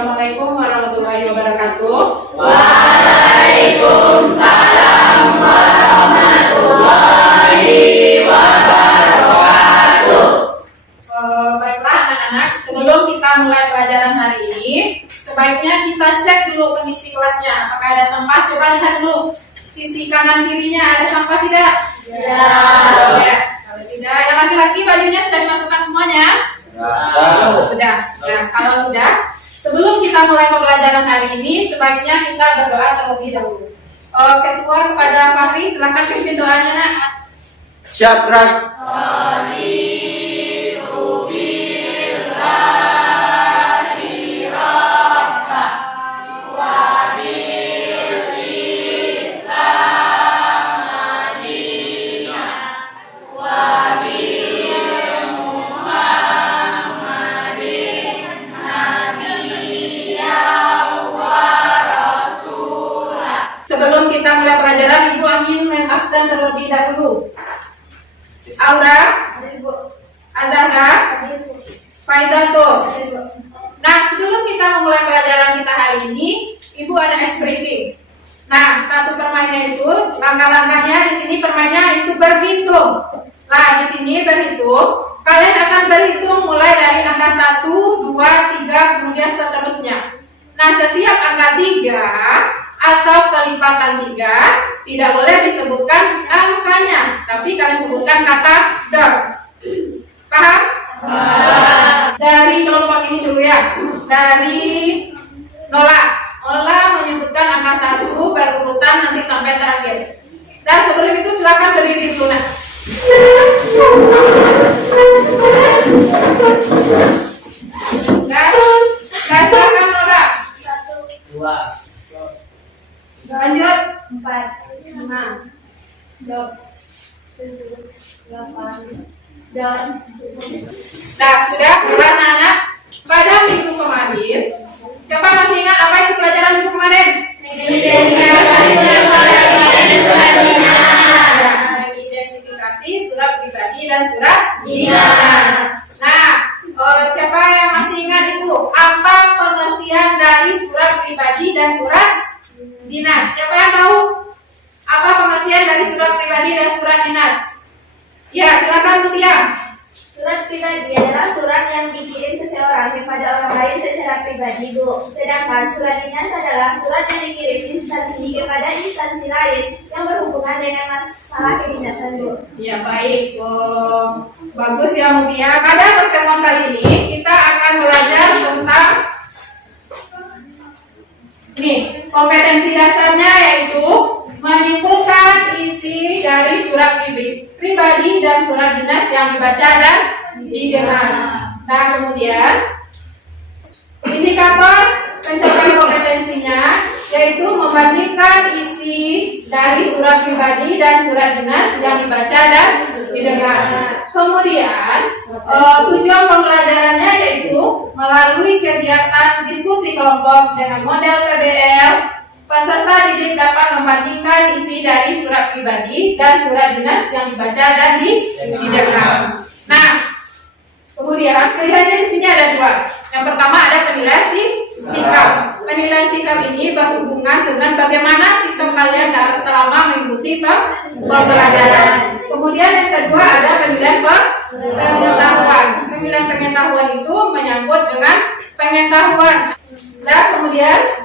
Assalamualaikum warahmatullahi wabarakatuh. Waalaikumsalam warahmatullahi wabarakatuh. Baiklah anak-anak, sebelum kita mulai pelajaran hari ini, sebaiknya kita cek dulu kondisi kelasnya. Apakah ada sampah? Coba lihat dulu. Sisi kanan kirinya ada sampah tidak? Ya. Ya. Kalau tidak, yang laki-laki bajunya sudah dimasukkan semuanya? Sudah. Nah, kalau sudah, sebelum kita mulai pembelajaran hari ini, sebaiknya kita berdoa terlebih dahulu. Ketua kepada Fahri, silakan pimpin doanya, nak. Syakrak. Sebelum kita mulai pelajaran, Ibu ingin mengabsen terlebih dahulu. Aura, Azahra, Faizatul. Nah, sebelum kita memulai pelajaran kita hari ini, Ibu ada ice briefing. Nah, satu permainnya itu, langkah-langkahnya di sini permainnya itu berhitung. Nah, di sini berhitung. Kalian akan berhitung mulai dari angka 1, 2, 3, kemudian seterusnya. Nah, setiap angka 3 atau kelipatan 3 tidak boleh disebutkan angkanya, tapi kalian sebutkan kata dot. Paham? Dari kelompok ini dulu ya. Dari Nola menyebutkan angka 1 berurutan nanti sampai terakhir. Dan sebelum itu silakan berdiri dulu, nah. Dan silakan Nola. 2. Lanjut. 4, 5, 6, 7, 8, dan Nah, sudah bulan anak. Pada minggu kemarin, siapa masih ingat apa itu pelajaran minggu kemarin? Identifikasi surat pribadi dan surat dinas. Nah, siapa yang masih ingat itu? Apa pengertian dari surat pribadi dan surat dinas? Siapa yang tahu? Apa pengertian dari surat pribadi dan surat dinas? Ya, silakan Mutia. surat pribadi adalah surat yang dikirim seseorang kepada orang lain secara pribadi, Bu. Sedangkan surat dinas adalah surat yang dikirim instansi kepada instansi lain yang berhubungan dengan masalah kedinasan, Bu. Ya, baik. Bagus ya Mutia. Pada pertemuan kali ini kita akan belajar tentang kompetensi dasarnya, yaitu menyimpulkan isi dari surat pribadi dan surat dinas yang dibaca dan didengar. Nah, kemudian indikator pencapaian kompetensinya yaitu membandingkan isi dari surat pribadi dan surat dinas yang dibaca dan didengar. Kemudian tujuan pembelajarannya yaitu melalui kegiatan diskusi kelompok dengan model PBL, peserta didik dapat membandingkan isi dari surat pribadi dan surat dinas yang dibaca dan didengar. Nah, kemudian pilihannya di sini ada 2. Yang pertama ada penilaian sikap. Penilaian sikap ini berhubungan dengan bagaimana sikap kalian selama mengikuti pembelajaran. Kemudian yang kedua ada penilaian pengetahuan. Penilaian pengetahuan itu menyangkut dengan pengetahuan. Dan kemudian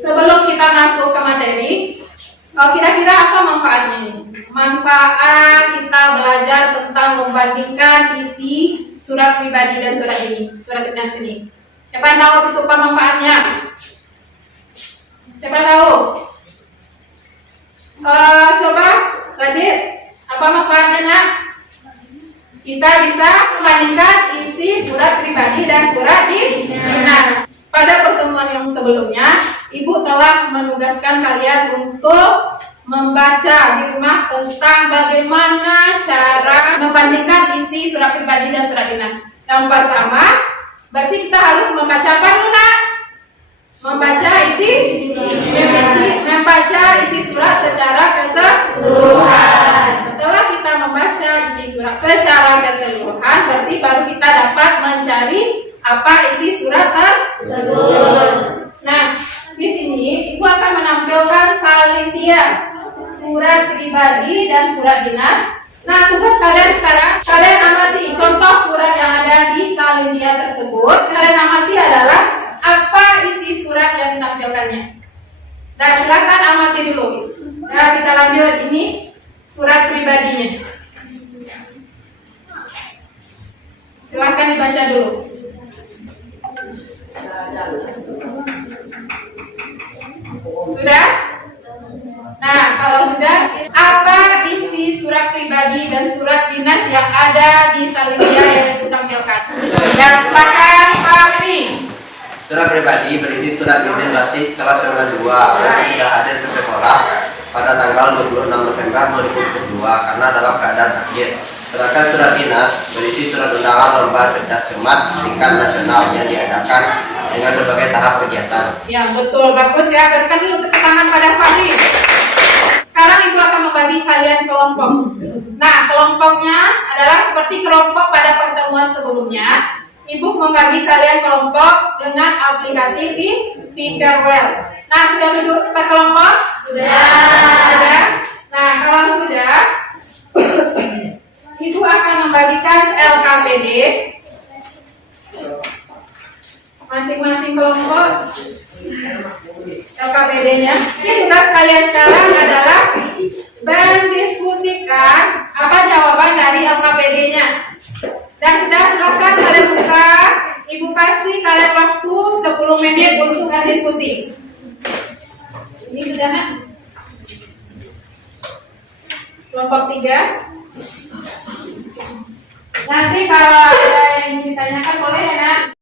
sebelum kita masuk ke materi, kira-kira apa manfaatnya ini? Manfaat kita belajar tentang membandingkan isi surat pribadi dan surat dinas ini. Siapa yang tahu itu apa manfaatnya? Siapa tahu? Coba Radit, apa manfaatnya, Nak? Kita bisa membandingkan isi surat pribadi dan surat dinas. Pada pertemuan yang sebelumnya, Ibu telah menugaskan kalian untuk membaca di rumah tentang bagaimana cara membandingkan isi surat pribadi dan surat dinas. Yang pertama, berarti kita harus membaca apa dulu, Nak? Membaca isi surat secara keseluruhan. Setelah kita membaca isi surat secara keseluruhan, berarti baru kita dapat mencari apa surat pribadi dan surat dinas. Nah, tugas kalian sekarang, kalian amati contoh surat yang ada di salin tersebut. Kalian amati adalah apa isi surat yang ditampilkannya. Dan silakan amati dulu. Nah, kita lanjut, ini surat pribadinya. Silakan dibaca dulu. Sudah? Nah, kalau sudah, apa isi surat pribadi dan surat dinas yang ada di saliniah yang ditampilkan? Dan silakan Pak Fri. Surat pribadi berisi surat izin latih kelas 92 yang tidak hadir ke sekolah pada tanggal 26 November 2022 karena dalam keadaan sakit. Sedangkan surat dinas berisi surat undangan lomba cerdas cermat tingkat nasional yang diadakan dengan berbagai tahap kegiatan. Ya, betul, bagus ya. Berikan dulu tepuk tangan pada Fahri. Sekarang Ibu akan membagi kalian kelompok. Nah, kelompoknya adalah seperti kelompok pada pertemuan sebelumnya. Ibu membagi kalian kelompok dengan aplikasi Pinterwell. Nah, sudah duduk per kelompok? Sudah. Nah, kalau sudah, Ibu akan membagikan LKPD masing-masing kelompok LKPD-nya. Ini tugas kalian sekarang adalah mendiskusikan apa jawaban dari LKPD-nya. Dan sudah, silakan kalian buka. Ibu kasih kalian waktu 10 menit untuk berdiskusi. Ini sudah, nak? Kelompok 3. Nanti kalau ada yang ditanyakan boleh ya, nak?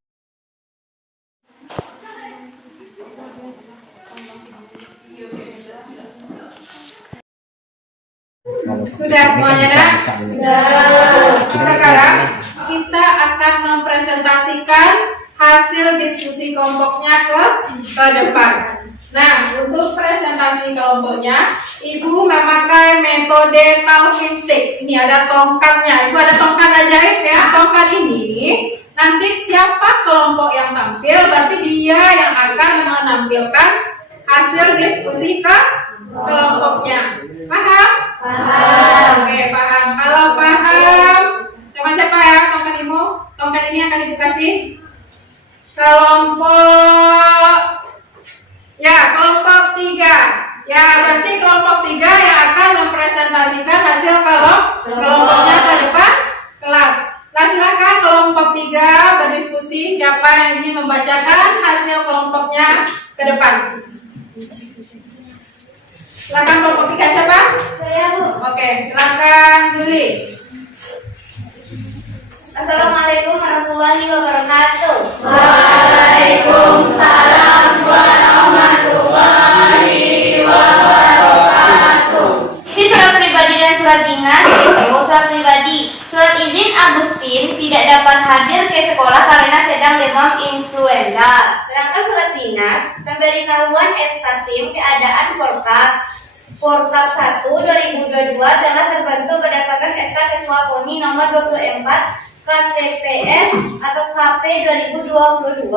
Sudah semuanya, nak? Sekarang kita akan mempresentasikan hasil diskusi kelompoknya ke depan. Nah, untuk presentasi kelompoknya, Ibu memakai metode talking stick. Ini ada tongkatnya. Ibu ada tongkat ajaib ya. Tongkat ini nanti siapa kelompok yang tampil, berarti dia yang akan menampilkan hasil diskusi ke kelompoknya. Paham? Paham. Oke, paham. Kalau paham, coba siapa ya tongkat Ibu? Tongkat ini akan Ibu kasih kelompok. Ya, kelompok 3. Ya, berarti kelompok 3 yang akan mempresentasikan hasil kelompoknya ke depan kelas. Nah, silakan kelompok 3 berdiskusi siapa yang ingin membacakan hasil kelompoknya ke depan. Silakan kelompok 3 siapa? Saya, Bu. Oke, silakan Juli. Assalamualaikum warahmatullahi wabarakatuh. Waalaikumsalam warahmatullahi wabarakatuh. Isi surat pribadi dan surat dinas. Surat pribadi. Surat izin Agustin tidak dapat hadir ke sekolah karena sedang demam influenza. Sedangkan surat dinas pemberitahuan SK tim keadaan Porkap 1 2022 telah terbentuk berdasarkan SK Ketua KONI nomor 24 KTPS atau KP 2022.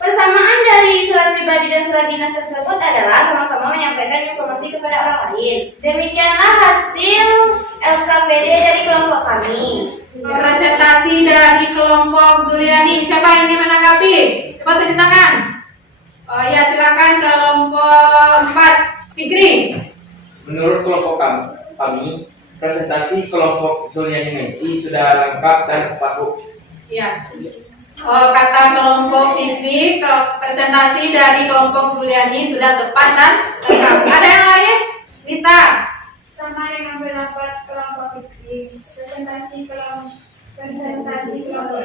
Persamaan dari surat pribadi dan surat dinas tersebut adalah sama-sama menyampaikan informasi kepada orang lain. Demikianlah hasil LKPD dari kelompok kami. Presentasi dari kelompok Zuliani. Siapa yang ingin menanggapi? Coba tunjuk tangan. Oh ya, silakan kelompok 4. Fikri. Menurut kelompok kami, presentasi kelompok Zuliani Messi sudah lengkap dan tepat. Ya. Kata kelompok Fikri, presentasi dari kelompok Zuliani sudah tepat dan lengkap. Ada yang lain? Rita. Sama dengan pendapat kelompok Fikri, presentasi kelompok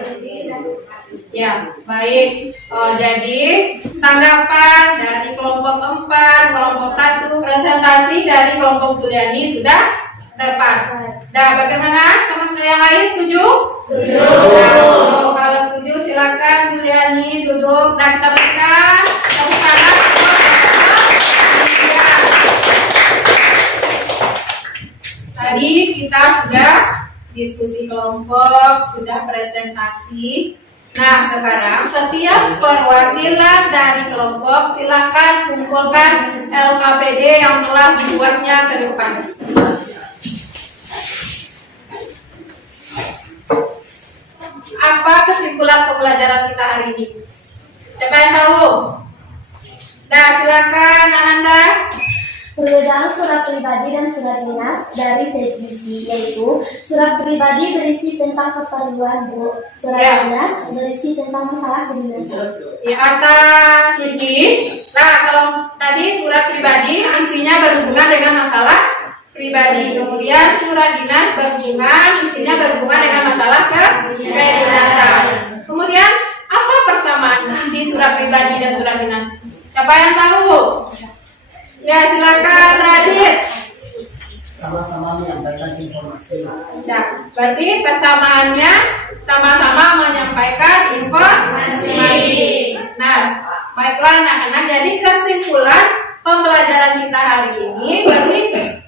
Fikri dan Ya, baik. Jadi tanggapan dari kelompok 4, kelompok 1, presentasi dari kelompok Zuliani sudah tepat. Nah, bagaimana teman-teman yang lain setuju? Setuju. Nah, kalau setuju silakan Zuliani duduk dan kita berikan tepuk tangan. Tadi kita sudah diskusi kelompok, sudah presentasi. Nah, sekarang setiap perwakilan dari kelompok silakan kumpulkan LKPD yang telah dibuatnya ke depan. Apa kesimpulan pembelajaran kita hari ini? Siapa yang tahu? Nah, silakan Ananda. Perbedaan surat pribadi dan surat dinas dari segi, yaitu surat pribadi berisi tentang keperluan, Bu. Surat dinas berisi tentang masalah kedinasan. Ya, kata Suci. Nah, kalau tadi surat pribadi isinya berhubungan dengan masalah pribadi. Kemudian surat dinas isinya berhubungan dengan masalah kedinasan. Kemudian apa persamaan isi surat pribadi dan surat dinas? Siapa yang tahu? Ya, silakan Radit. Sama-sama menyampaikan informasi. Nah, berarti persamaannya sama-sama menyampaikan informasi. Nah, baiklah anak-anak. Jadi kesimpulan pembelajaran kita hari ini berarti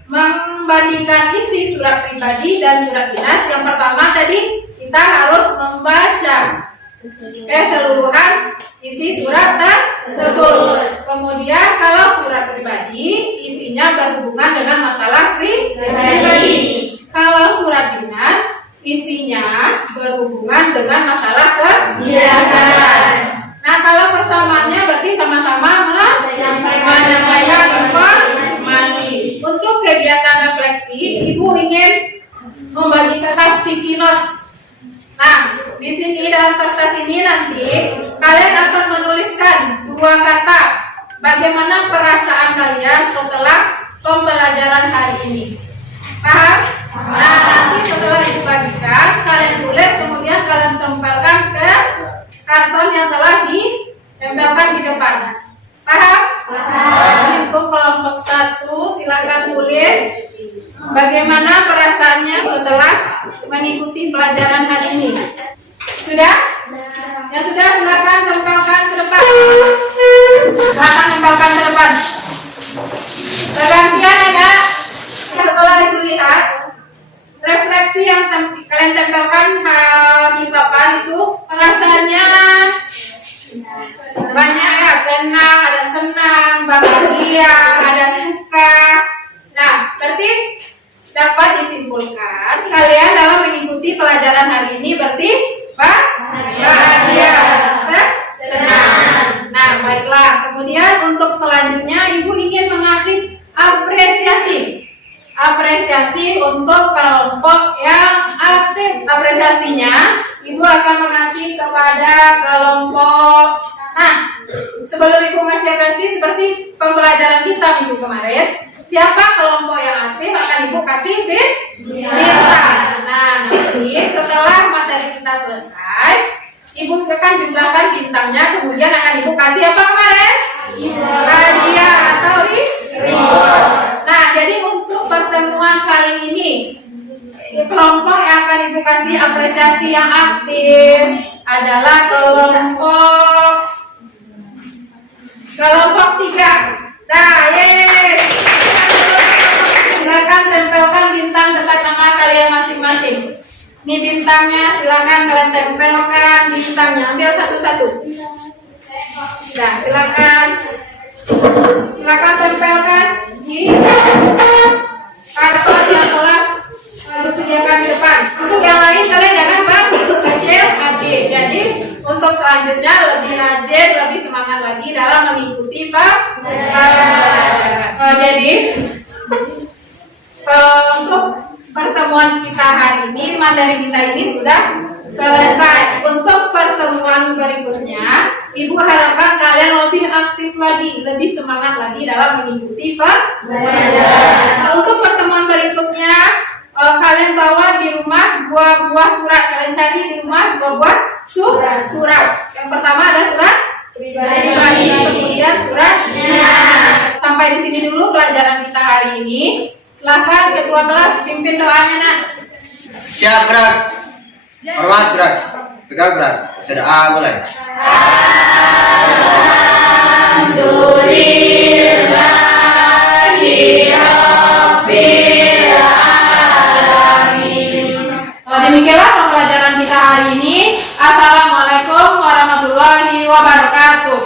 membandingkan isi surat pribadi dan surat dinas. Yang pertama tadi kita harus membaca keseluruhan isi surat tersebut. Kemudian kalau surat pribadi isinya berhubungan dengan masalah pribadi. Kalau surat dinas isinya berhubungan dengan masalah kedinasan. Nah, kalau persamaannya berarti sama-sama menyampaikan informasi. Untuk kegiatan refleksi, Ibu ingin membagi kertas sticky notes. Nah, di sini dalam kertas ini nanti kalian akan menuliskan 2 kata. Bagaimana perasaan kalian setelah pembelajaran hari ini? Paham? Nah, nanti setelah dibagikan, kalian tulis, kemudian kalian tempelkan ke karton yang telah ditempelkan di depan. Paham? Paham. Untuk kelompok 1, silakan tulis bagaimana perasaannya setelah mengikuti pelajaran hari ini. Sudah? Ya sudah, silakan tempelkan ke depan. Silakan tempelkan ke depan. Pergantian ya. Setelah itu lihat refleksi yang kalian tempelkan di papan itu perasaannya banyak ya, senang, bahagia, ada suka. Nah, berarti dapat disimpulkan kalian dalam mengikuti pelajaran hari ini berarti bahagia, senang. Nah, baiklah. Kemudian untuk selanjutnya Ibu ingin mengasih apresiasi untuk kelompok yang aktif. Apresiasinya Ibu akan mengasih kepada kelompok. Nah, sebelum Ibu ngasih apresiasi seperti pembelajaran kita minggu kemarin, siapa kelompok yang aktif akan Ibu kasih bintang. Nah, nanti setelah materi kita selesai, Ibu akan jumlahkan bintangnya, kemudian akan Ibu kasih apa kemarin? Hadiah atau reward. Nah, jadi untuk pertemuan kali ini, kelompok yang akan Ibu kasih apresiasi yang aktif adalah kelompok 3. Nah, yeay. Silakan tempelkan bintang dekat nama kalian masing-masing. Ini bintangnya, silakan kalian tempelkan bintangnya. Ambil satu-satu. Nah, silakan tempelkan di karton yang telah disediakan di depan. Untuk yang lain kalian jangan kecil hati. Jadi untuk selanjutnya lebih rajin, lebih semangat lagi dalam mengikuti pembelajaran. Jadi untuk pertemuan kita hari ini, materi kita ini sudah selesai. Untuk pertemuan berikutnya, Ibu harapkan kalian lebih aktif lagi, lebih semangat lagi dalam mengikuti pembelajaran. Untuk pertemuan berikutnya, kalian bawa di rumah buah-buah surat. Kalian cari di rumah buah-buah surat. Yang pertama ada surat pribadi, kemudian surat dinas. Sampai di sini dulu pelajaran kita hari ini. Silakan ketua kelas pimpin doanya, Nak. Siap, gerak. Hormat, gerak. Tegak, gerak. Sudah mulai. Demikianlah pembelajaran kita hari ini. Assalamualaikum wabarakatuh.